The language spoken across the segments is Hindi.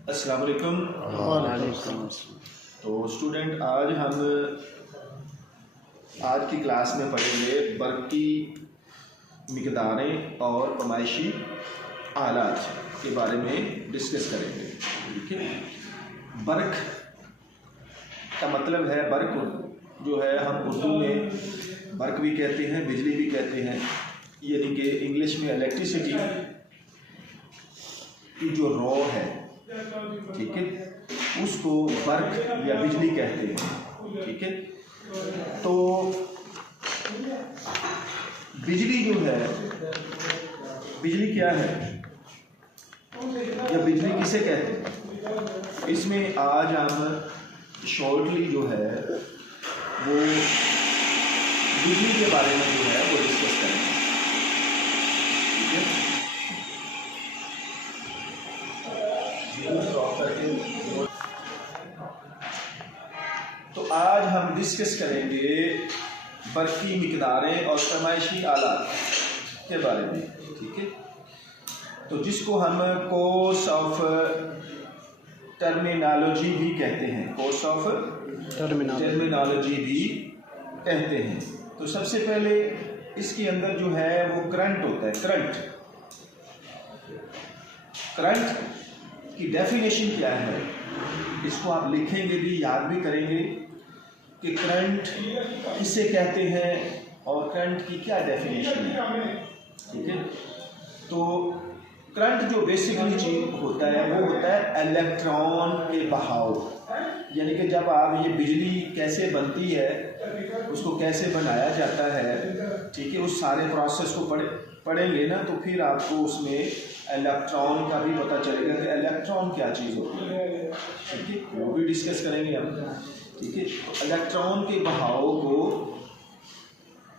अस्सलाम वालेकुम। तो स्टूडेंट, आज की क्लास में पढ़ेंगे बर्क़ की मिक़दारें और पैमाइशी आलात के बारे में डिस्कस करेंगे। ठीक है, बर्क़ का मतलब है, बर्क़ जो है हम उर्दू में बर्क़ भी कहते हैं, बिजली भी कहते हैं, यानी कि इंग्लिश में इलेक्ट्रिसिटी की जो रॉ है, ठीक है, उसको बर्क़ या बिजली कहते हैं। ठीक है, तो बिजली जो है, बिजली क्या है या बिजली किसे कहते हैं, इसमें आज हम शॉर्टली जो है वो बिजली के बारे में जो है वो डिस्कस करेंगे। ठीक है, तो आज हम डिस्कस करेंगे बर्क़ की मिक़दारें और पैमाइशी आलात के बारे में। ठीक है, तो जिसको हम कोर्स ऑफ टर्मिनोलॉजी भी कहते हैं, कोर्स ऑफ टर्मिनोलॉजी भी कहते हैं। तो सबसे पहले इसके अंदर जो है वो करंट होता है। करंट की डेफिनेशन क्या है, इसको आप लिखेंगे भी, याद भी करेंगे कि करंट किसे कहते हैं और करंट की क्या डेफिनेशन है। ठीक है, तो करंट जो बेसिकली चीज होता है वो होता है इलेक्ट्रॉन के बहाव, यानी कि जब आप ये बिजली कैसे बनती है, उसको कैसे बनाया जाता है, ठीक है, उस सारे प्रोसेस को पढ़ेंगे ना, तो फिर आपको उसमें इलेक्ट्रॉन का भी पता चलेगा कि इलेक्ट्रॉन क्या चीज़ होती है। ठीक है, वो भी डिस्कस करेंगे हम। ठीक है, तो इलेक्ट्रॉन के बहाव को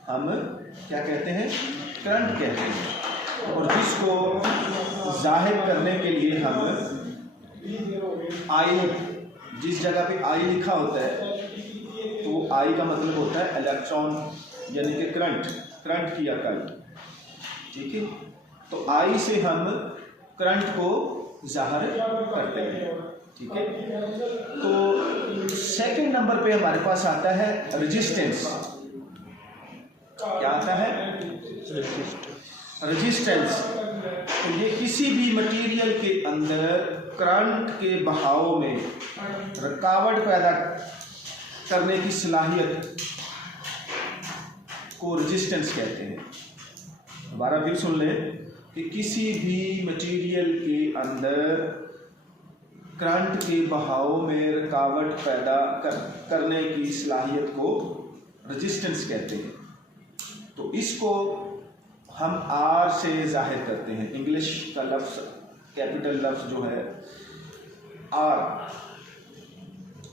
हम क्या कहते हैं, करंट कहते हैं, और जिसको जाहिर करने के लिए हम आई, जिस जगह पे आई लिखा होता है, तो आई का मतलब होता है इलेक्ट्रॉन, यानी कि करंट की इकाई। ठीक है, तो आई से हम करंट को जाहिर करते हैं। ठीक है, तो सेकंड नंबर पे हमारे पास आता है रेजिस्टेंस। क्या आता है? रेजिस्टेंस। तो ये किसी भी मटेरियल के अंदर करंट के बहाव में रुकावट पैदा करने की सलाहियत को रेजिस्टेंस कहते हैं। दोबारा फिर सुन लें कि किसी भी मटेरियल के अंदर करंट के बहाव में रुकावट पैदा करने की सलाहियत को रेजिस्टेंस कहते हैं। तो इसको हम आर से जाहिर करते हैं। इंग्लिश का लफ्ज़, कैपिटल लफ्ज़ जो है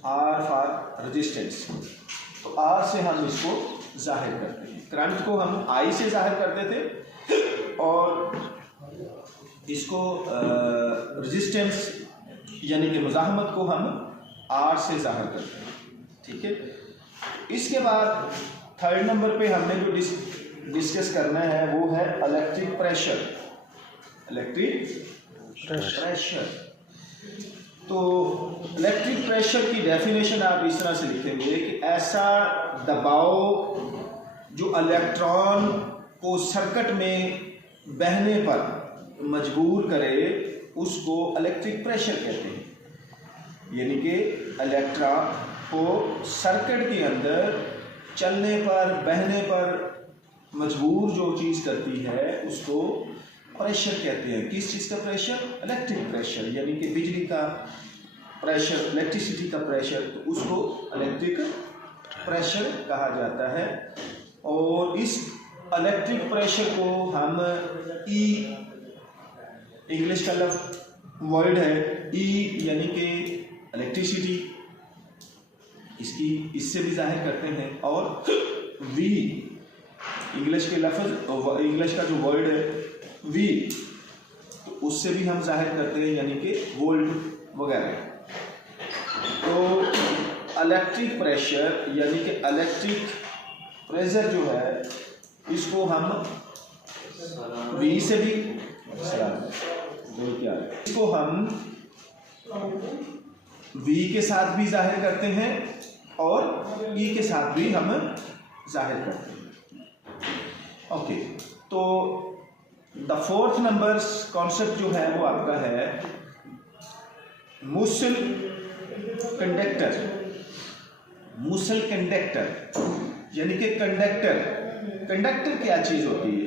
आर फॉर रेजिस्टेंस, तो आर से हम इसको जाहिर करते हैं। करंट को हम आई से जाहिर करते थे और इसको रेजिस्टेंस यानी कि मुज़ाहमत को हम आर से जाहिर करते हैं। ठीक है, इसके बाद थर्ड नंबर पे हमने जो डिस्कस करना है वो है इलेक्ट्रिक प्रेशर। तो इलेक्ट्रिक प्रेशर की डेफिनेशन आप इस तरह से लिखेंगे कि ऐसा दबाव जो इलेक्ट्रॉन को सर्किट में बहने पर मजबूर करे, उसको इलेक्ट्रिक प्रेशर कहते हैं। यानी कि इलेक्ट्रॉन को सर्किट के अंदर चलने पर, बहने पर मजबूर जो चीज़ करती है उसको प्रेशर कहते हैं। किस चीज़ का प्रेशर? इलेक्ट्रिक प्रेशर, यानी कि बिजली का प्रेशर, इलेक्ट्रिसिटी का प्रेशर, तो उसको इलेक्ट्रिक प्रेशर कहा जाता है। और इस इलेक्ट्रिक प्रेशर को हम ई, इंग्लिश का लफ्ज़ वर्ड है ई, यानी कि इलेक्ट्रिसिटी, इससे भी जाहिर करते हैं, और वी, इंग्लिश के लफ्ज़, इंग्लिश का जो वर्ड है वी, तो उससे भी हम जाहिर करते हैं, यानी कि वोल्ट वगैरह। तो इलेक्ट्रिक प्रेशर यानी कि इलेक्ट्रिक प्रेशर जो है, इसको हम वी से भी, इसको हम V के साथ भी जाहिर करते हैं और E के साथ भी हम जाहिर करते हैं। ओके, तो द फोर्थ नंबर कॉन्सेप्ट जो है वो आपका है मूसल कंडक्टर। मूसल कंडक्टर यानी कि कंडक्टर क्या चीज़ होती है?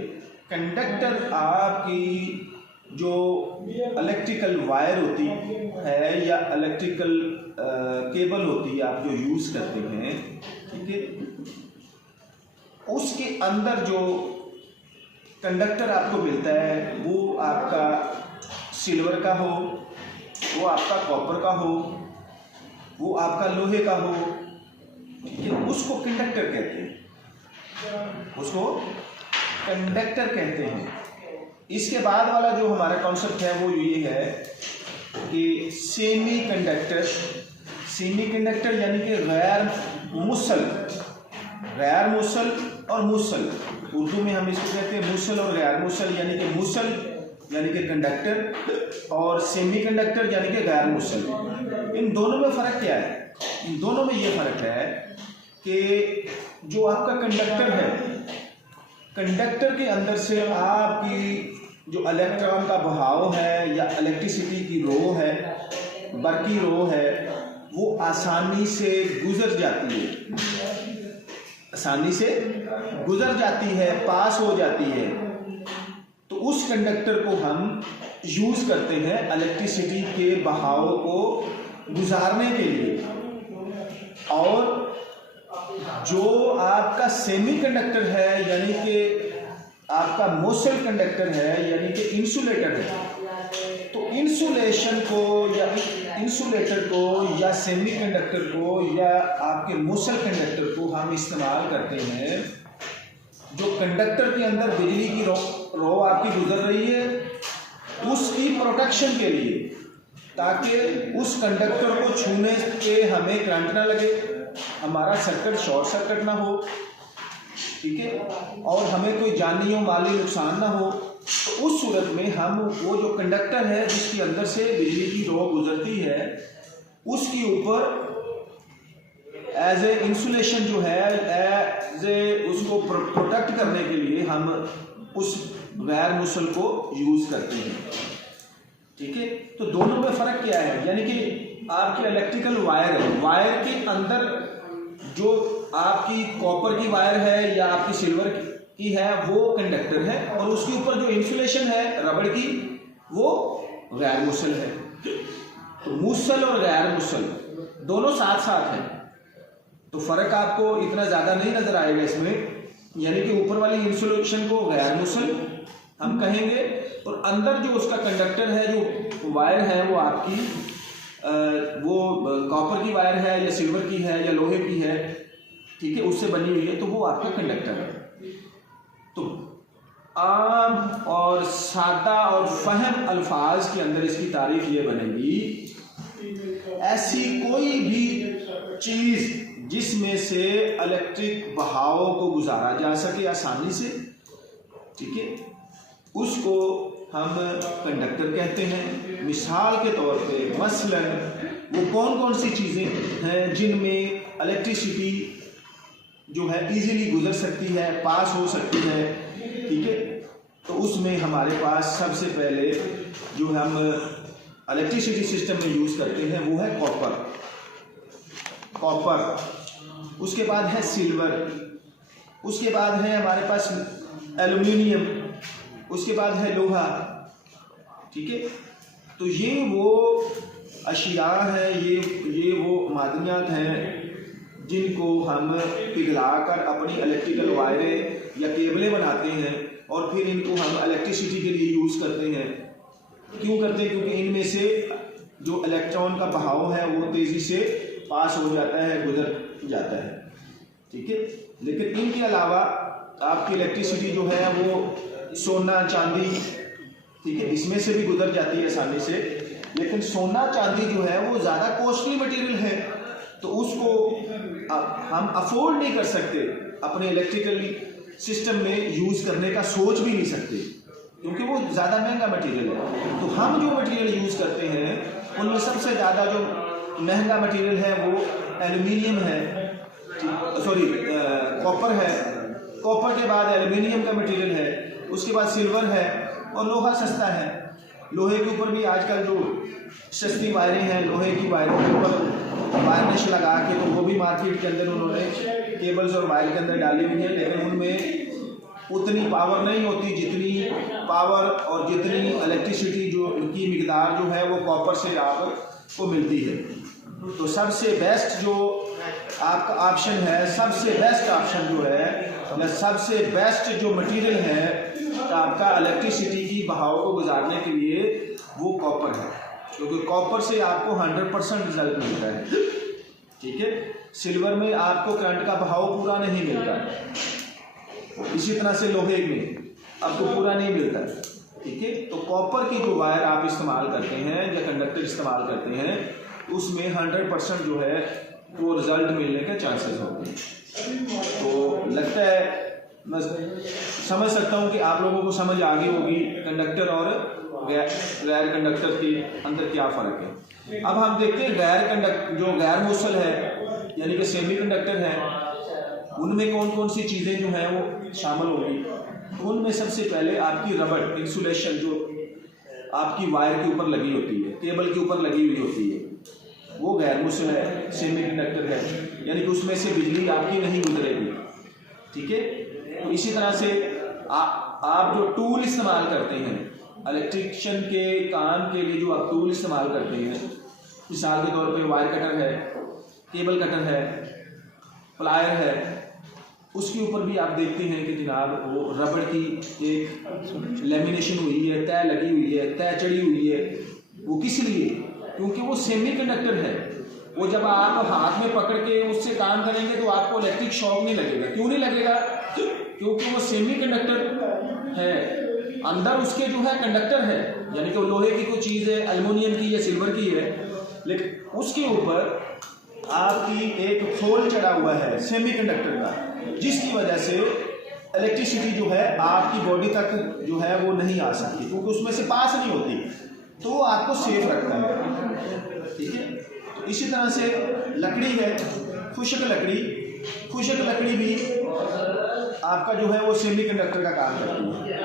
कंडक्टर आपकी जो इलेक्ट्रिकल वायर होती है या इलेक्ट्रिकल केबल होती है आप जो यूज़ करते हैं, ठीक है, उसके अंदर जो कंडक्टर आपको मिलता है वो आपका सिल्वर का हो, वो आपका कॉपर का हो, वो आपका लोहे का हो, ठीक है, उसको कंडक्टर कहते हैं, उसको कंडक्टर कहते हैं। इसके बाद वाला जो हमारा कॉन्सेप्ट है वो ये है कि सेमी कंडक्टर यानी कि गैर मुसल और मुसल। उर्दू में हम इसको कहते हैं मुसल और गैर मुसल, यानी कि मुसल यानी कि कंडक्टर और सेमी कंडक्टर यानी कि गैर मुसल। इन दोनों में फ़र्क क्या है? इन दोनों में ये फ़र्क है कि जो आपका कंडक्टर है, कंडक्टर के अंदर से आपकी जो इलेक्ट्रॉन का बहाव है या इलेक्ट्रिसिटी की रो है, बरकी रो है, वो आसानी से गुजर जाती है, पास हो जाती है। तो उस कंडक्टर को हम यूज़ करते हैं इलेक्ट्रिसिटी के बहाव को गुजारने के लिए। और जो आपका सेमी कंडक्टर है यानी कि आपका मोसल कंडक्टर है यानी कि इंसुलेटर है, तो इंसुलेटर को या सेमी कंडक्टर को या आपके मोसल कंडक्टर को हम इस्तेमाल करते हैं जो कंडक्टर के अंदर बिजली की रो आपकी गुजर रही है उसकी प्रोटेक्शन के लिए, ताकि उस कंडक्टर को छूने के हमें करंट ना लगे, हमारा सर्किट शॉर्ट सर्किट ना हो, ठीक है, और हमें कोई जानी और माली नुकसान ना हो। तो उस सूरत में हम वो जो कंडक्टर है जिसके अंदर से बिजली की रो गुजरती है उसके ऊपर एज ए इंसुलेशन जो है, एज ए उसको प्रोटेक्ट करने के लिए हम उस गैर मुसल को यूज़ करते हैं, ठीक है। तो दोनों में फ़र्क क्या है? यानी कि आपकी इलेक्ट्रिकल वायर है, वायर के अंदर जो आपकी कॉपर की वायर है या आपकी सिल्वर की है वो कंडक्टर है, और उसके ऊपर जो इंसुलेशन है रबड़ की वो गैर मुसल है। तो मुसल और गैर मुसल दोनों साथ साथ हैं, तो फ़र्क आपको इतना ज़्यादा नहीं नज़र आएगा इसमें। यानी कि ऊपर वाली इंसुलेशन को गैर मुसल हम कहेंगे और अंदर जो उसका कंडक्टर है, जो वायर है वो आपकी वो कॉपर की वायर है या सिल्वर की है या लोहे की है, ठीक है, उससे बनी हुई है, तो वो आपका कंडक्टर है। तो आम और सादा और फहम अल्फाज के अंदर इसकी तारीफ ये बनेगी, ऐसी कोई भी चीज़ जिसमें से इलेक्ट्रिक बहाव को गुजारा जा सके आसानी से, ठीक है, उसको हम कंडक्टर कहते हैं। मिसाल के तौर पे मसलन वो कौन कौन सी चीज़ें हैं जिनमें इलेक्ट्रिसिटी जो है इजीली गुजर सकती है, पास हो सकती है, ठीक है। तो उसमें हमारे पास सबसे पहले जो हम इलेक्ट्रिसिटी सिस्टम में यूज़ करते हैं वो है कॉपर, उसके बाद है सिल्वर, उसके बाद है हमारे पास एल्युमिनियम, उसके बाद है लोहा, ठीक है। तो ये वो अशिया है, ये वो मादनियात हैं जिनको हम पिघलाकर अपनी इलेक्ट्रिकल वायरें या केबलें बनाते हैं और फिर इनको हम इलेक्ट्रिसिटी के लिए यूज़ करते हैं। क्यों करते हैं? क्योंकि इनमें से जो इलेक्ट्रॉन का बहाव है वो तेज़ी से पास हो जाता है, गुजर जाता है, ठीक है। लेकिन इनके अलावा आपकी इलेक्ट्रिसिटी जो है वो सोना चांदी, ठीक है, इसमें से भी गुजर जाती है आसानी से। लेकिन सोना चांदी जो है वो ज़्यादा कॉस्टली मटेरियल है, तो उसको हम अफोर्ड नहीं कर सकते, अपने इलेक्ट्रिकल सिस्टम में यूज़ करने का सोच भी नहीं सकते, क्योंकि वो ज़्यादा महंगा मटेरियल है। तो हम जो मटेरियल यूज़ करते हैं उनमें सबसे ज़्यादा जो महंगा मटेरियल है वो एल्युमिनियम है, सॉरी कॉपर है। कॉपर के बाद एल्युमिनियम का मटेरियल है, उसके बाद सिल्वर है और लोहा सस्ता है। लोहे के ऊपर भी आजकल जो सस्ती वायरें हैं, लोहे की वायरों के ऊपर वायरनेस लगा के, तो वो भी मार्केट के अंदर उन्होंने केबल्स और वायर के अंदर डाली हुई है, लेकिन उनमें उतनी पावर नहीं होती जितनी पावर और जितनी इलेक्ट्रिसिटी जो की मिकदार जो है वो कॉपर से आपको मिलती है। तो सबसे बेस्ट जो आपका ऑप्शन है, सबसे बेस्ट ऑप्शन जो है या सबसे बेस्ट जो मटेरियल है आपका इलेक्ट्रिसिटी की बहाव को गुजारने के लिए वो कॉपर है, क्योंकि कॉपर से आपको 100% रिजल्ट मिलता है। ठीक है, सिल्वर में आपको करंट का बहाव पूरा नहीं मिलता, इसी तरह से लोहे में आपको पूरा नहीं मिलता। ठीक है, तो कॉपर की जो वायर आप इस्तेमाल करते हैं या कंडक्टर इस्तेमाल करते हैं उसमें 100% जो है वो रिजल्ट मिलने के चांसेस होते हैं। तो लगता है मैं समझ सकता हूँ कि आप लोगों को समझ आ गई होगी कंडक्टर और गैर कंडक्टर के अंदर क्या फ़र्क है। अब हम देखते हैं जो गैर मूसल है यानी कि सेमी कंडक्टर है, उनमें कौन कौन सी चीज़ें जो हैं वो शामिल होंगी। उनमें सबसे पहले आपकी रबड़ इंसुलेशन जो आपकी वायर के ऊपर लगी होती है, केबल के ऊपर लगी हुई होती है, वो गैर मूसल है, सेमी कंडक्टर है, यानी कि उसमें से बिजली आपकी नहीं गुजरेगी। ठीक है, तो इसी तरह से आप जो टूल इस्तेमाल करते हैं इलेक्ट्रिशियन के काम के लिए, जो आप टूल इस्तेमाल करते हैं, मिसाल के तौर पे वायर कटर है, केबल कटर है, प्लायर है, उसके ऊपर भी आप देखते हैं कि जनाब वो रबड़ की एक लेमिनेशन हुई है, तय लगी हुई है, तय चढ़ी हुई है। वो किस लिए? क्योंकि वो सेमी कंडक्टर है। वो जब आप हाथ में पकड़ के उससे काम करेंगे तो आपको इलेक्ट्रिक शॉक नहीं लगेगा। क्यों नहीं लगेगा? क्योंकि वो सेमी कंडक्टर है, अंदर उसके जो है कंडक्टर है, यानी कि लोहे की कोई चीज़ है, एल्युमिनियम की या सिल्वर की है, लेकिन उसके ऊपर आपकी एक फोल चढ़ा हुआ है सेमी कंडक्टर का, जिसकी वजह से इलेक्ट्रिसिटी जो है आपकी बॉडी तक जो है वो नहीं आ सकती, क्योंकि उसमें से पास नहीं होती, तो वो आपको सेफ रखता है। ठीक है, तो इसी तरह से लकड़ी है, खुशक लकड़ी भी आपका जो है वो सेमी कंडक्टर का काम करती है।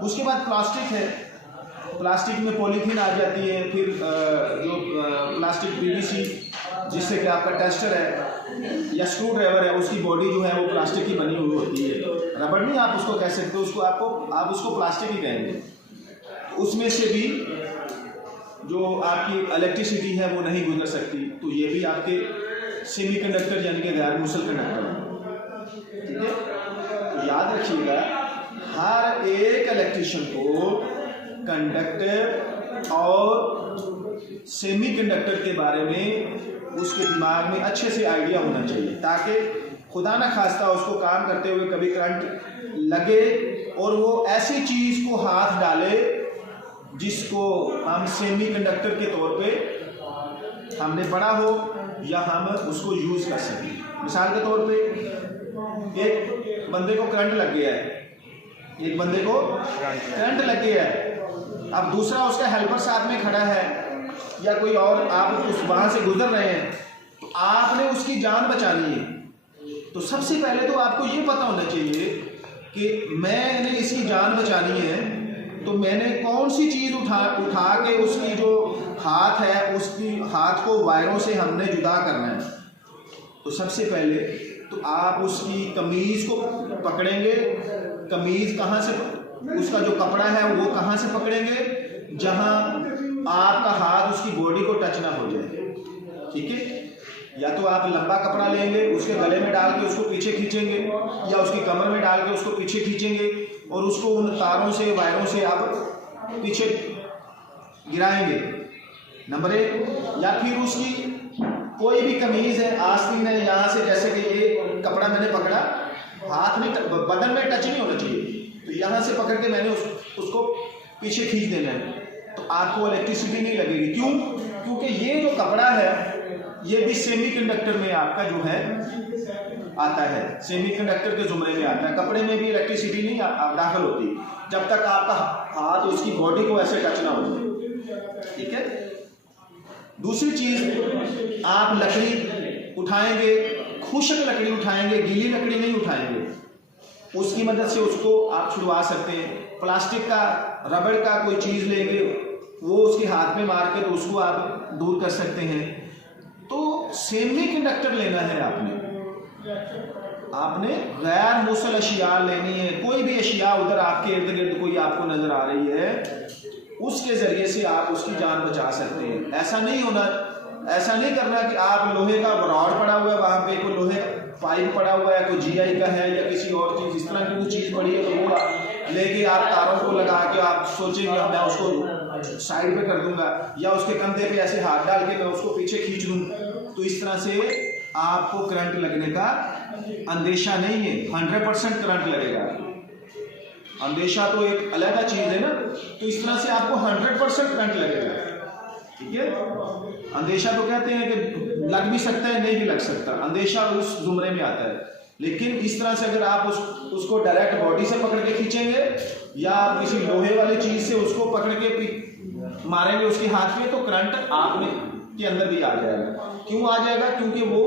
उसके बाद प्लास्टिक है, प्लास्टिक में पॉलीथीन आ जाती है, फिर जो प्लास्टिक PVC जिससे कि आपका टेस्टर है या स्क्रू ड्राइवर है, उसकी बॉडी जो है वो प्लास्टिक की बनी हुई होती है, रबड़ नहीं आप उसको कह सकते, आप उसको प्लास्टिक ही कहेंगे। उसमें से भी जो आपकी इलेक्ट्रिसिटी है वो नहीं गुजर सकती, तो ये भी आपके सेमी कंडक्टर यानी कि गैर मूसल कंडक्टर है। ठीक है, तो याद रखिएगा हर एक इलेक्ट्रिशियन को कंडक्टर और सेमी कंडक्टर के बारे में उसके दिमाग में अच्छे से आइडिया होना चाहिए, ताकि खुदा ना खास्ता उसको काम करते हुए कभी करंट लगे और वो ऐसी चीज़ को हाथ डाले जिसको हम सेमी कंडक्टर के तौर पे हमने पढ़ा हो या हम उसको यूज़ कर सकें। मिसाल के तौर पे एक बंदे को करंट लग गया है, अब दूसरा उसका हेल्पर साथ में खड़ा है या कोई और, आप उस वहाँ से गुजर रहे हैं, तो आपने उसकी जान बचानी है। तो सबसे पहले तो आपको ये पता होना चाहिए कि मैंने इसकी जान बचानी है, तो मैंने कौन सी चीज़ उठा के उसकी जो हाथ है, उसकी हाथ को वायरों से हमने जुदा करना है। तो सबसे पहले तो आप उसकी कमीज़ को पकड़ेंगे, कमीज़ कहाँ से, उसका जो कपड़ा है वो कहाँ से पकड़ेंगे, जहाँ आपका हाथ उसकी बॉडी को टच ना हो जाए। ठीक है, या तो आप लंबा कपड़ा लेंगे, उसके गले में डाल के उसको पीछे खींचेंगे, या उसकी कमर में डाल के उसको पीछे खींचेंगे और उसको उन तारों से, वायरों से आप पीछे गिराएंगे, नंबर 1। या फिर उसकी कोई भी कमीज़ है, आस्तीन है, यहाँ से जैसे कि ये कपड़ा मैंने पकड़ा, हाथ में बदन में टच नहीं होना चाहिए, तो यहाँ से पकड़ के मैंने उसको पीछे खींच देना है, तो आपको इलेक्ट्रिसिटी नहीं लगेगी। क्यों? क्योंकि ये जो कपड़ा है ये भी सेमी कंडक्टर में आपका जो है आता है, सेमी कंडक्टर के जुमरे में आता है। कपड़े में भी इलेक्ट्रिसिटी नहीं दाखिल होती जब तक आपका हाथ उसकी बॉडी को ऐसे टच ना हो जाए। ठीक है, दूसरी चीज, आप लकड़ी उठाएंगे, खुश्क लकड़ी उठाएंगे, गीली लकड़ी नहीं उठाएंगे, उसकी मदद से उसको आप छुड़वा सकते हैं। प्लास्टिक का, रबड़ का कोई चीज लेंगे, वो उसके हाथ में मार के तो उसको आप दूर कर सकते हैं। तो सेमी कंडक्टर लेना है आपने गैर मुसल अशिया लेनी है। कोई भी अशिया उधर आपके इर्द गिर्द कोई आपको नजर आ रही है, उसके जरिए से आप उसकी जान बचा सकते हैं। ऐसा नहीं करना कि आप लोहे का रॉड पड़ा हुआ है, वहां पे कोई लोहे पाइप पड़ा हुआ है, कोई GI का है या किसी और चीज, इस तरह की कोई चीज पड़ी है तो वो लेके आप तारों को लगा के आप सोचेंगे मैं उसको साइड पे कर दूंगा, या उसके कंधे पे ऐसे हाथ डाल के मैं उसको पीछे खींच दूं, तो इस तरह से आपको करंट लगने का अंदेशा नहीं है। 100% करंट लगेगा। अंदेशा तो एक अलग चीज है ना, तो इस तरह से आपको 100% करंट लगेगा। ठीक है, अंदेशा तो कहते हैं कि लग भी सकता है, नहीं भी लग सकता, अंदेशा उस जुमरे में आता है। लेकिन इस तरह से अगर आप उसको डायरेक्ट बॉडी से पकड़ के खींचेंगे या आप किसी लोहे वाली चीज से उसको पकड़ के मारेंगे उसके हाथ में, तो करंट आप में के अंदर भी आ जाएगा। क्यों आ जाएगा? क्योंकि वो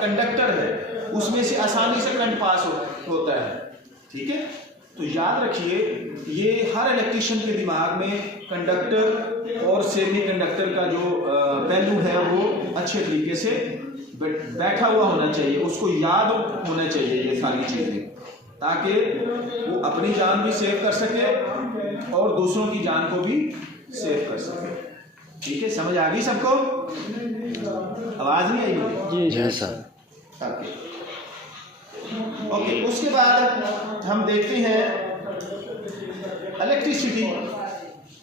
कंडक्टर है, उसमें से आसानी से करंट पास होता है। ठीक है, तो याद रखिए, ये हर इलेक्ट्रिशियन के दिमाग में कंडक्टर और सेमी कंडक्टर का जो पहलू है वो अच्छे तरीके से बैठा हुआ होना चाहिए, उसको याद होना चाहिए ये सारी चीजें, ताकि वो अपनी जान भी सेव कर सके और दूसरों की जान को भी सेव कर सके। ठीक है, समझ आ गई सबको? आवाज नहीं आई? जी सर। ओके, उसके बाद हम देखते हैं इलेक्ट्रिसिटी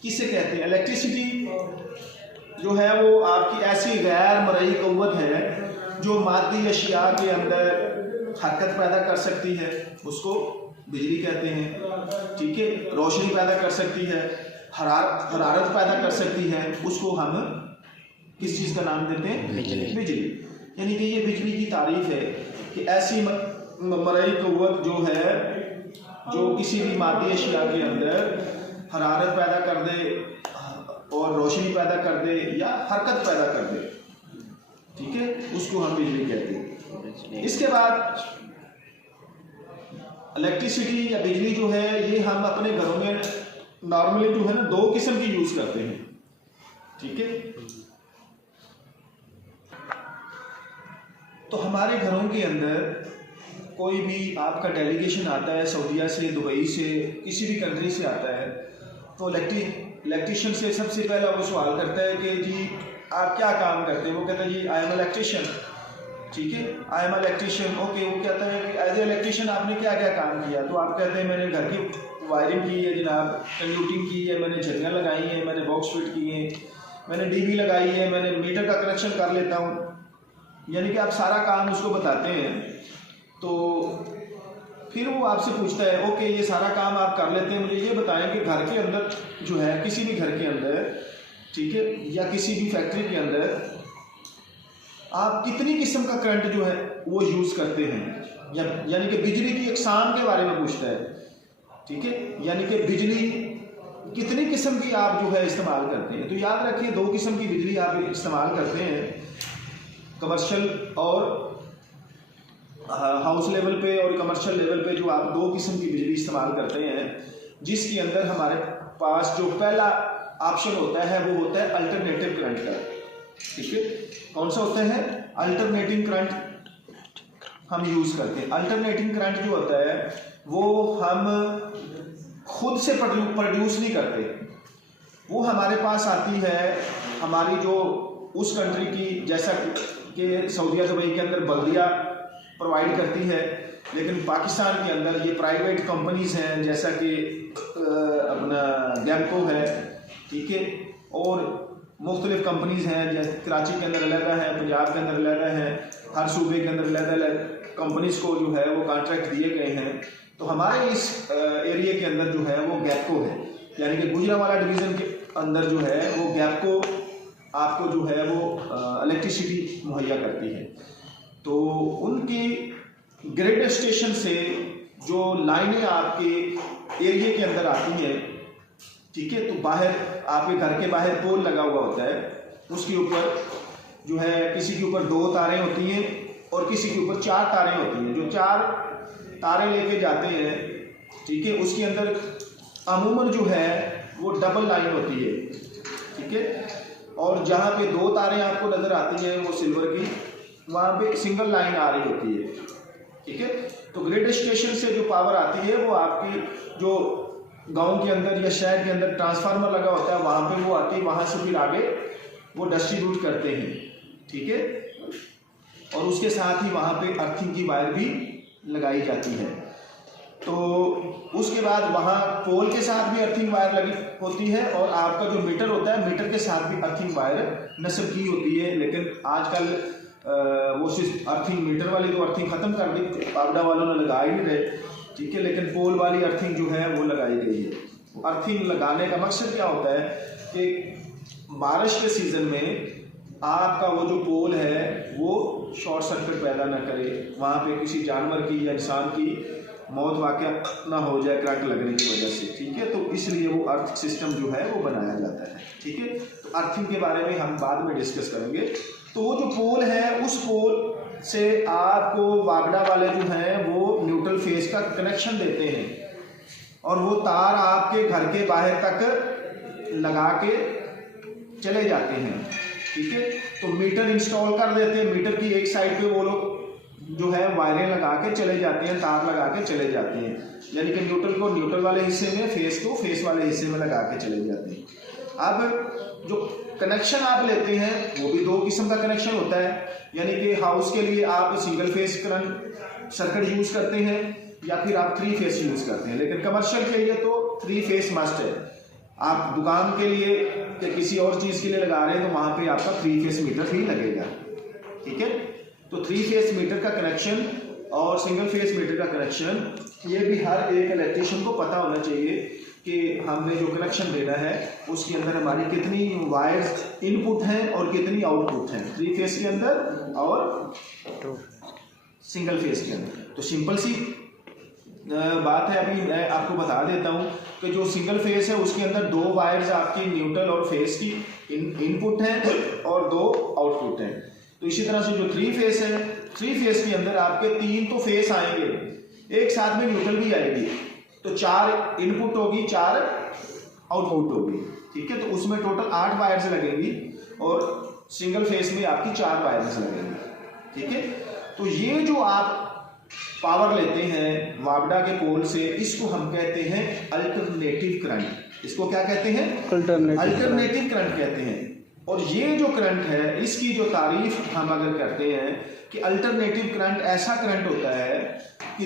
किसे कहते हैं। इलेक्ट्रिसिटी जो है वो आपकी ऐसी गैर मरई क़ुव्वत है जो मादी अशिया के अंदर हरकत पैदा कर सकती है, उसको बिजली कहते हैं। ठीक है, रोशनी पैदा कर सकती है, हरारत पैदा कर सकती है, उसको हम किस चीज़ का नाम देते हैं? बिजली। यानी कि ये बिजली की तारीफ है कि ऐसी मरई क़ुव्वत जो है, जो किसी भी मादी अशिया के अंदर हरारत पैदा कर दे और रोशनी पैदा कर दे या हरकत पैदा कर दे, ठीक है, उसको हम बिजली कहते हैं। इसके बाद इलेक्ट्रिसिटी या बिजली जो है ये हम अपने घरों में नॉर्मली जो है ना 2 किस्म की यूज करते हैं। ठीक है, तो हमारे घरों के अंदर कोई भी आपका डेलीगेशन आता है सऊदीया से, दुबई से, किसी भी कंट्री से आता है, तो इलेक्ट्रिशियन से सबसे पहला वो सवाल करता है कि जी आप क्या काम करते हैं? वो कहता है जी आई एम इलेक्ट्रिशियन। ठीक है, आई एम इलेक्ट्रिशियन। ओके, वो कहता है कि एज ए इलेक्ट्रिशियन आपने क्या क्या काम किया? तो आप कहते हैं मैंने घर की वायरिंग की है जनाब, कंड्यूटिंग की है, मैंने झलियाँ लगाई हैं, मैंने बॉक्स फिट किए हैं, मैंने DB लगाई है, मैंने मीटर का कनेक्शन कर लेता हूँ। यानी कि आप सारा काम उसको बताते हैं। तो फिर वो आपसे पूछता है ओके ये सारा काम आप कर लेते हैं, मुझे ये बताएं कि घर के अंदर जो है, किसी भी घर के अंदर, ठीक है, या किसी भी फैक्ट्री के अंदर आप कितनी किस्म का करंट जो है वो यूज़ करते हैं, यानी कि बिजली की अक़साम के बारे में पूछता है। ठीक है, यानी कि बिजली कितनी किस्म की आप जो है इस्तेमाल करते हैं। तो याद रखिए 2 किस्म की बिजली आप इस्तेमाल करते हैं, कमर्शियल और हाउस लेवल पे और कमर्शियल लेवल पे जो आप 2 किस्म की बिजली इस्तेमाल करते हैं, जिसके अंदर हमारे पास जो पहला ऑप्शन होता है वो होता है अल्टरनेटिव करंट का। ठीक है, कौन सा होता है? अल्टरनेटिंग करंट हम यूज़ करते हैं। अल्टरनेटिंग करंट जो होता है वो हम खुद से प्रोड्यूस नहीं करते, वो हमारे पास आती है हमारी जो उस कंट्री की, जैसा कि सऊदीया दुबई के अंदर बल्दिया प्रोवाइड करती है, लेकिन पाकिस्तान के अंदर ये प्राइवेट कंपनीज हैं, जैसा कि अपना गैमको है, ठीक है, और मुख्तलिफ कंपनीज हैं, जैसे कराची के अंदर अलग है, पंजाब के अंदर अलग है, हर सूबे के अंदर अलग अलग कंपनीज को जो है वो कॉन्ट्रैक्ट दिए गए हैं। तो हमारे इस एरिया के अंदर जो है वो गैपको है, यानी कि गुजरांवाला डिवीज़न के अंदर जो है वो गैपको आपको जो है वो इलेक्ट्रिसिटी मुहैया करती है। तो उनकी ग्रिड स्टेशन से जो लाइनें आपके एरिया के अंदर आती हैं, ठीक है, तो बाहर आपके घर के बाहर पोल लगा हुआ होता है, उसके ऊपर जो है किसी के ऊपर 2 तारें होती हैं और किसी के ऊपर 4 तारें होती हैं। जो 4 तारें लेके जाते हैं, ठीक है, उसके अंदर अमूमन जो है वो डबल लाइन होती है, ठीक है। और जहाँ पे 2 तारें आपको नज़र आती हैं वो सिल्वर की, वहाँ पे सिंगल लाइन आ रही होती है, ठीक है। तो ग्रिड स्टेशन से जो पावर आती है वो आपकी जो गांव के अंदर या शहर के अंदर ट्रांसफार्मर लगा होता है वहाँ पे वो आती है, वहाँ से फिर आगे वो डिस्ट्रीब्यूट करते हैं, ठीक है। और उसके साथ ही वहाँ पे अर्थिंग की वायर भी लगाई जाती है। तो उसके बाद वहाँ पोल के साथ भी अर्थिंग वायर लगी होती है और आपका जो मीटर होता है मीटर के साथ भी अर्थिंग वायर नस्ब की होती है। लेकिन आजकल वो सिर्फ अर्थिंग मीटर वाली तो अर्थिंग ख़त्म कर दी, पावडा वालों ने लगा ही नहीं रहे, ठीक है। लेकिन पोल वाली अर्थिंग जो है वो लगाई गई है। अर्थिंग लगाने का मकसद क्या होता है कि बारिश के सीज़न में आपका वो जो पोल है वो शॉर्ट सर्किट पैदा ना करे, वहाँ पे किसी जानवर की या इंसान की मौत वाक़या ना हो जाए करंट लगने की वजह से, ठीक है। तो इसलिए वो अर्थ सिस्टम जो है वो बनाया जाता है, ठीक है। तो अर्थिंग के बारे में हम बाद में डिस्कस करेंगे। तो वो जो पोल है उस पोल से आपको वागड़ा वाले जो हैं वो न्यूट्रल फेस का कनेक्शन देते हैं और वो तार आपके घर के बाहर तक लगा के चले जाते हैं, ठीक है। तो मीटर इंस्टॉल कर देते हैं, मीटर की एक साइड पे वो लोग जो है वायरें लगा के चले जाते हैं, तार लगा के चले जाते हैं, यानी कि न्यूट्रल को न्यूट्रल वाले हिस्से में, फेस को फेस वाले हिस्से में लगा के चले जाते हैं। अब जो कनेक्शन आप लेते हैं वो भी 2 किस्म का कनेक्शन होता है, यानी कि हाउस के लिए आप single phase current circuit use करते हैं या फिर आप 3 फेस यूज करते हैं। लेकिन कमर्शियल के लिए तो 3 फेस मस्ट है। आप दुकान के लिए या किसी और चीज़ के लिए लगा रहे हैं तो वहाँ पे आपका 3 फेस मीटर ही लगेगा, ठीक है। तो 3 फेस मीटर का कनेक्शन और सिंगल फेस मीटर का कनेक्शन ये भी हर एक इलेक्ट्रिशियन को पता होना चाहिए कि हमने जो कनेक्शन देना है उसके अंदर हमारी कितनी वायर्स इनपुट हैं और कितनी आउटपुट हैं, 3 फेस के अंदर और सिंगल फेस के अंदर। तो सिंपल सी बात है, अभी मैं आपको बता देता हूँ कि जो सिंगल फेस है उसके अंदर 2 वायर्स आपकी न्यूट्रल और फेस की इनपुट हैं और 2 आउटपुट हैं। तो इसी तरह से जो 3 फेस है, 3 फेस के अंदर आपके 3 तो फेस आएंगे, एक साथ में न्यूट्रल भी आएगी, तो 4 इनपुट होगी, 4 आउटपुट होगी, ठीक है। तो उसमें टोटल 8 वायर्स लगेंगी और सिंगल फेस में आपकी 4 वायर्स लगेंगी, ठीक है। तो ये जो आप पावर लेते हैं वागड़ा के पोल से, इसको हम कहते हैं अल्टरनेटिव करंट। इसको क्या कहते हैं? अल्टरनेटिव करंट कहते हैं। और ये जो करंट है इसकी जो तारीफ हम अगर करते हैं कि अल्टरनेटिव करंट ऐसा करंट होता है कि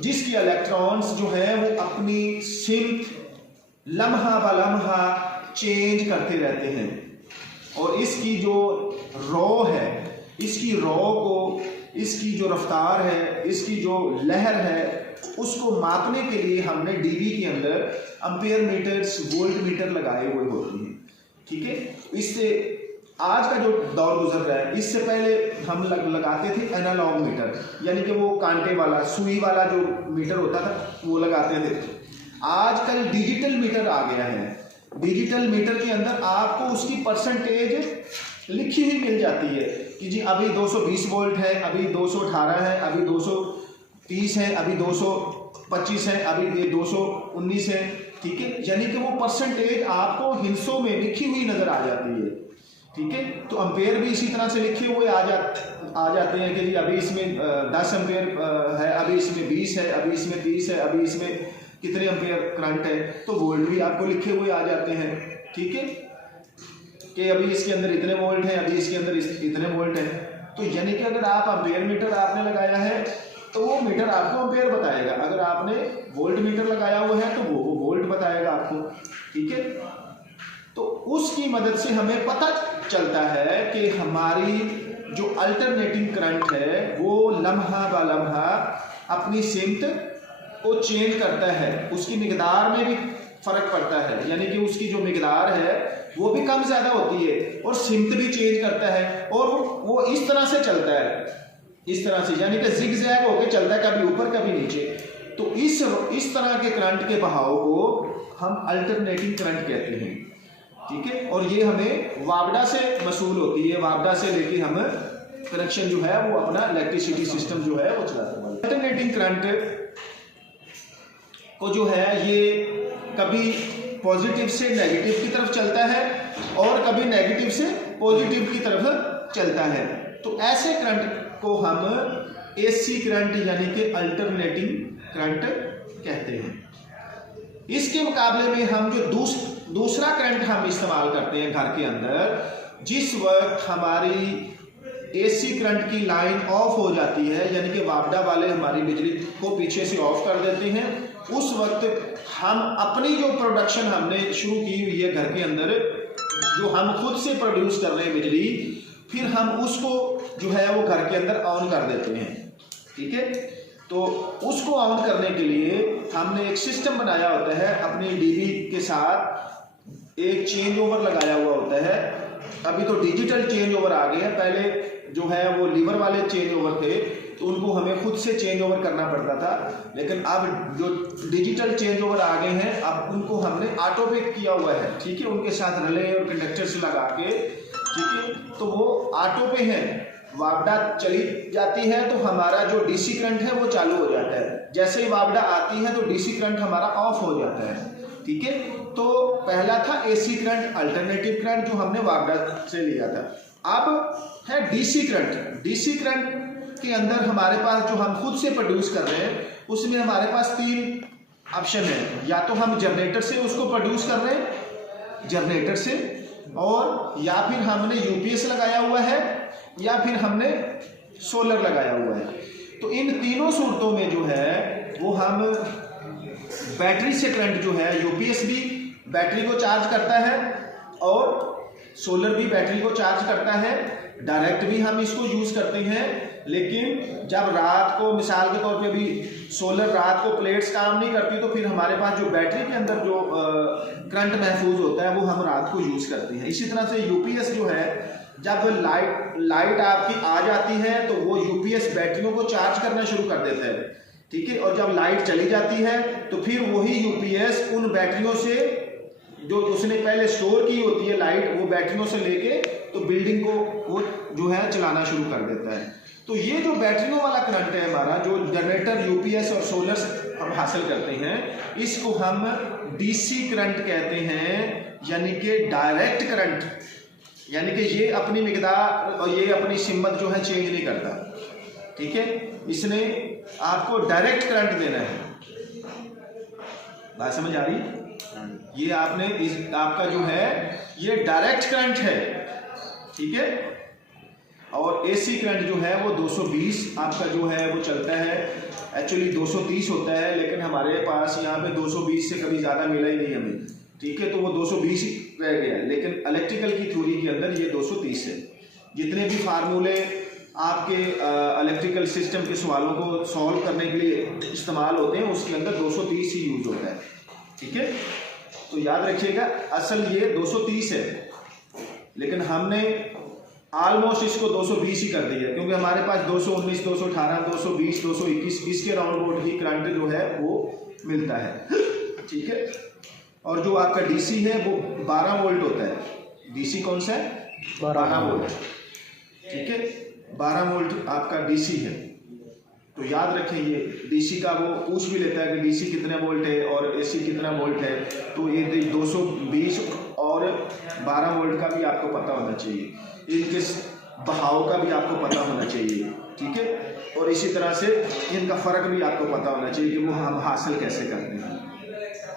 जिसकी इलेक्ट्रॉन्स जो है वो अपनी स्ट्रेंथ लम्हा ब लम्हा चेंज करते रहते हैं और इसकी जो रॉ है, इसकी रॉ को, इसकी जो रफ्तार है, इसकी जो लहर है, उसको मापने के लिए हमने डीवी के अंदर एम्पेयर मीटर्स, वोल्ट मीटर लगाए हुए होते हैं, ठीक है। इससे आज का जो दौर गुजर रहा है, इससे पहले हम लगाते थे एनालॉग मीटर, यानी कि वो कांटे वाला, सुई वाला जो मीटर होता था वो लगाते थे। आजकल डिजिटल मीटर आ गया है। डिजिटल मीटर के अंदर आपको उसकी परसेंटेज लिखी हुई मिल जाती है कि जी अभी 220 वोल्ट है, अभी 218 है, अभी 230 है, अभी 225 है, अभी ये 219 है, ठीक है। यानी कि वो परसेंटेज आपको हिस्सों में लिखी हुई नजर आ जाती है, ठीक है। तो एम्पेयर भी इसी तरह से लिखे हुए आ जाते हैं कि जी अभी इसमें 10 एम्पेयर है, अभी इसमें 20 है, अभी इसमें 30 है, अभी इसमें कितने एम्पेयर करंट है। तो वोल्ट भी आपको लिखे हुए आ जाते हैं, ठीक है, कि अभी इसके अंदर इतने वोल्ट हैं, अभी इसके अंदर इतने वोल्ट हैं। तो यानी कि अगर आप एम्पेयर मीटर आपने लगाया है तो वो मीटर आपको एम्पेयर बताएगा, अगर आपने वोल्ट मीटर लगाया हुआ है तो वो वोल्ट बताएगा आपको, ठीक है। तो उसकी मदद से हमें पता चलता है कि हमारी जो अल्टरनेटिंग करंट है वो लम्हा ब लम्हा अपनी सिमत को चेंज करता है, उसकी मिकदार में भी फर्क पड़ता है, यानी कि उसकी जो मिकदार है वो भी कम ज़्यादा होती है और सिमत भी चेंज करता है और वो इस तरह से चलता है, इस तरह से, यानी कि जिग-जैग होकर चलता है, कभी ऊपर कभी नीचे। तो इस तरह के करंट के बहाव को हम अल्टरनेटिंग करंट कहते हैं। ठीक है। और ये हमें वापडा से वसूल होती है, वापडा से लेके हम कनेक्शन जो है वो अपना इलेक्ट्रिसिटी सिस्टम जो है वो चलाते हैं। अल्टरनेटिंग करंट को जो है ये कभी पॉजिटिव से नेगेटिव की तरफ चलता है और कभी नेगेटिव से पॉजिटिव की तरफ चलता है। तो ऐसे करंट को हम एसी करंट यानी कि अल्टरनेटिंग करंट कहते हैं। इसके मुकाबले में हम जो दूसरा करंट हम इस्तेमाल करते हैं घर के अंदर, जिस वक्त हमारी एसी करंट की लाइन ऑफ हो जाती है, यानी कि वापडा वाले हमारी बिजली को पीछे से ऑफ कर देते हैं, उस वक्त हम अपनी जो प्रोडक्शन हमने शुरू की हुई है घर के अंदर, जो हम खुद से प्रोड्यूस कर रहे हैं बिजली, फिर हम उसको जो है वो घर के अंदर ऑन कर देते हैं। ठीक है। तो उसको ऑन करने के लिए हमने एक सिस्टम बनाया होता है, अपनी डीबी के साथ एक चेंज ओवर लगाया हुआ होता है। अभी तो डिजिटल चेंज ओवर आ गए हैं, पहले जो है वो लीवर वाले चेंज ओवर थे, तो उनको हमें खुद से चेंज ओवर करना पड़ता था। लेकिन अब जो डिजिटल चेंज ओवर आ गए हैं, अब उनको हमने ऑटो पे किया हुआ है। ठीक है। उनके साथ रिले और कंडक्टर से लगा के, ठीक है, तो वो ऑटो पे है। वापडा चली जाती है तो हमारा जो डीसी करंट है वो चालू हो जाता है, जैसे ही वापडा आती है तो डीसी करंट हमारा ऑफ हो जाता है। ठीक है। तो पहला था एसी करंट, अल्टरनेटिव करंट, जो हमने वापडा से लिया था। अब है डीसी करंट। डीसी करंट के अंदर हमारे पास जो हम खुद से प्रोड्यूस कर रहे हैं, उसमें हमारे पास 3 ऑप्शन है। या तो हम जनरेटर से उसको प्रोड्यूस कर रहे हैं, जनरेटर से, और या फिर हमने यूपीएस लगाया हुआ है, या फिर हमने सोलर लगाया हुआ है। तो इन तीनों सूरतों में जो है वो हम बैटरी से करंट जो है, यूपीएस भी बैटरी को चार्ज करता है और सोलर भी बैटरी को चार्ज करता है। डायरेक्ट भी हम इसको यूज करते हैं, लेकिन जब रात को, मिसाल के तौर पे भी सोलर रात को प्लेट्स काम नहीं करती, तो फिर हमारे पास जो बैटरी के अंदर जो करंट महफूज होता है वो हम रात को यूज करते हैं। इसी तरह से यूपीएस जो है, जब लाइट आपकी आ जाती है तो वो यूपीएस बैटरियों को चार्ज करना शुरू कर देता है। ठीक है। और जब लाइट चली जाती है तो फिर वही यूपीएस उन बैटरियों से, जो उसने पहले स्टोर की होती है लाइट, वो बैटरियों से लेके तो बिल्डिंग को वो जो है चलाना शुरू कर देता है। तो ये जो बैटरियों वाला करंट है हमारा, जो जनरेटर, यूपीएस और सोलर से हम हासिल करते हैं, इसको हम डीसी करंट कहते हैं, यानी कि डायरेक्ट करंट। यानी कि ये अपनी मिकदार और ये अपनी सिम्मत जो है चेंज नहीं करता। ठीक है। इसने आपको डायरेक्ट करंट देना है। बात समझ आ रही? ये आपने आपका जो है ये डायरेक्ट करंट है। ठीक है। और एसी करंट जो है वो 220 आपका जो है वो चलता है। एक्चुअली 230 होता है, लेकिन हमारे पास यहाँ पे 220 से कभी ज़्यादा मिला ही नहीं हमें। ठीक है। तो वो 220 ही रह गया, लेकिन इलेक्ट्रिकल की थ्योरी के अंदर ये 230 है। जितने भी फार्मूले आपके इलेक्ट्रिकल सिस्टम के सवालों को सॉल्व करने के लिए इस्तेमाल होते हैं, उसके अंदर 230 ही यूज होता है। ठीक है। तो याद रखिएगा, असल ये 230 है, लेकिन हमने ऑलमोस्ट इसको 220 ही कर दिया, क्योंकि हमारे पास 219, 218, 220, 221 इसके राउंड बोर्ड ही करंट जो है वो मिलता है। ठीक है। और जो आपका डीसी है वो 12 वोल्ट होता है। डीसी कौन सा है? 12 वोल्ट। ठीक है। 12 वोल्ट आपका डीसी है। तो याद रखें, ये डीसी का वो पूछ भी लेता है कि डीसी कितने वोल्ट है और एसी कितना वोल्ट है। तो ये 220 और 12 वोल्ट का भी आपको पता होना चाहिए, इनके बहाव का भी आपको पता होना चाहिए। ठीक है। और इसी तरह से इनका फ़र्क भी आपको पता होना चाहिए कि वो हम हासिल कैसे करते हैं।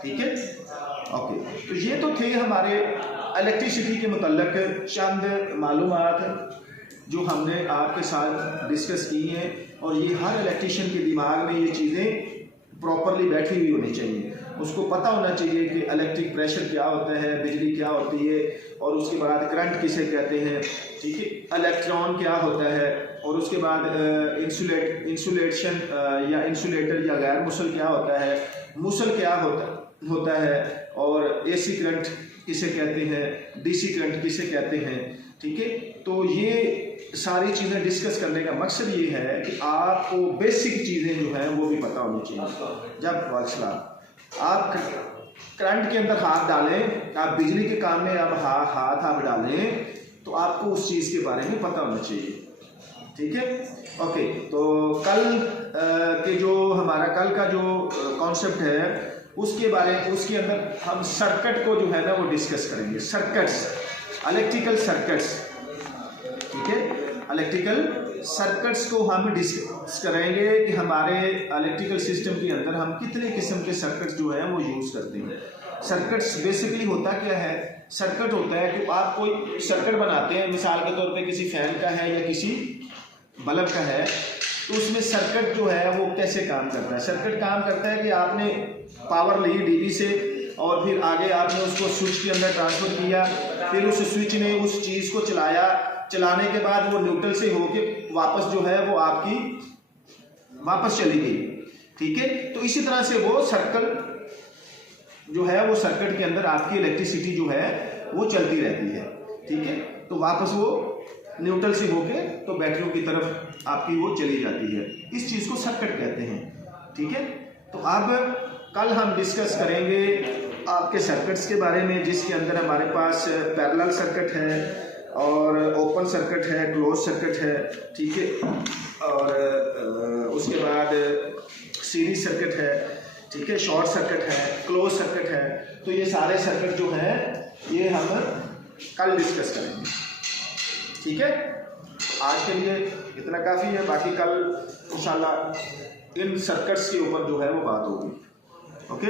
ठीक है। ओके। तो ये तो थे हमारे इलेक्ट्रिसिटी के मुतल्लक चंद मालूमात जो हमने आपके साथ डिस्कस की हैं, और ये हर इलेक्ट्रिशियन के दिमाग में ये चीज़ें प्रॉपरली बैठी हुई होनी चाहिए। उसको पता होना चाहिए कि इलेक्ट्रिक प्रेशर क्या होता है, बिजली क्या होती है, और उसके बाद करंट किसे कहते हैं। ठीक है। इलेक्ट्रॉन क्या होता है, और उसके बाद इंसुलेशन या इंसुलेटर या गैर मुसल क्या होता है, मुसल क्या होता है, और एसी करंट किसे कहते हैं, डीसी करंट किसे कहते हैं। ठीक है। तो ये सारी चीज़ें डिस्कस करने का मकसद ये है कि आपको बेसिक चीज़ें जो हैं वो भी पता होनी चाहिए। जब आप करंट के अंदर हाथ डालें, आप बिजली के काम में अब हाथ आप डालें, तो आपको उस चीज़ के बारे में पता होना चाहिए। ठीक है, ओके। तो कल के जो हमारा कल का जो कॉन्सेप्ट है उसके अंदर हम सर्किट को जो है ना वो डिस्कस करेंगे। सर्किट्स, इलेक्ट्रिकल सर्किट्स, ठीक है, इलेक्ट्रिकल सर्किट्स को हम डिस्कस करेंगे कि हमारे इलेक्ट्रिकल सिस्टम के अंदर हम कितने किस्म के सर्किट्स जो है वो यूज़ करते हैं। सर्किट्स बेसिकली होता क्या है? सर्किट होता है कि आप कोई सर्किट बनाते हैं, मिसाल के तौर पे किसी फैन का है या किसी बल्ब का है, तो उसमें सर्किट जो है वो कैसे काम करता है? सर्किट काम करता है कि आपने पावर ली डीबी से और फिर आगे आपने उसको स्विच के अंदर ट्रांसफर किया, फिर उस स्विच ने उस चीज़ को चलाया, चलाने के बाद वो न्यूट्रल से होके वापस जो है वो आपकी वापस चली गई। ठीक है, तो इसी तरह से वो सर्कल जो है वो सर्किट के अंदर आपकी इलेक्ट्रिसिटी जो है वो चलती रहती है। ठीक है, तो वापस वो न्यूट्रल से होके तो बैटरियों की तरफ आपकी वो चली जाती है। इस चीज़ को सर्किट कहते हैं। ठीक है, तो अब कल हम डिस्कस करेंगे आपके सर्किट्स के बारे में, जिसके अंदर हमारे पास पैरेलल सर्किट है और ओपन सर्किट है, क्लोज सर्किट है। ठीक है, और उसके बाद सीरीज सर्किट है, ठीक है, शॉर्ट सर्किट है, क्लोज सर्किट है। तो ये सारे सर्किट जो है ये हम कल डिस्कस करेंगे। ठीक है, आज के लिए इतना काफ़ी है, बाकी कल इंशाल्लाह इन सर्किट्स के ऊपर जो है वो बात होगी। ओके।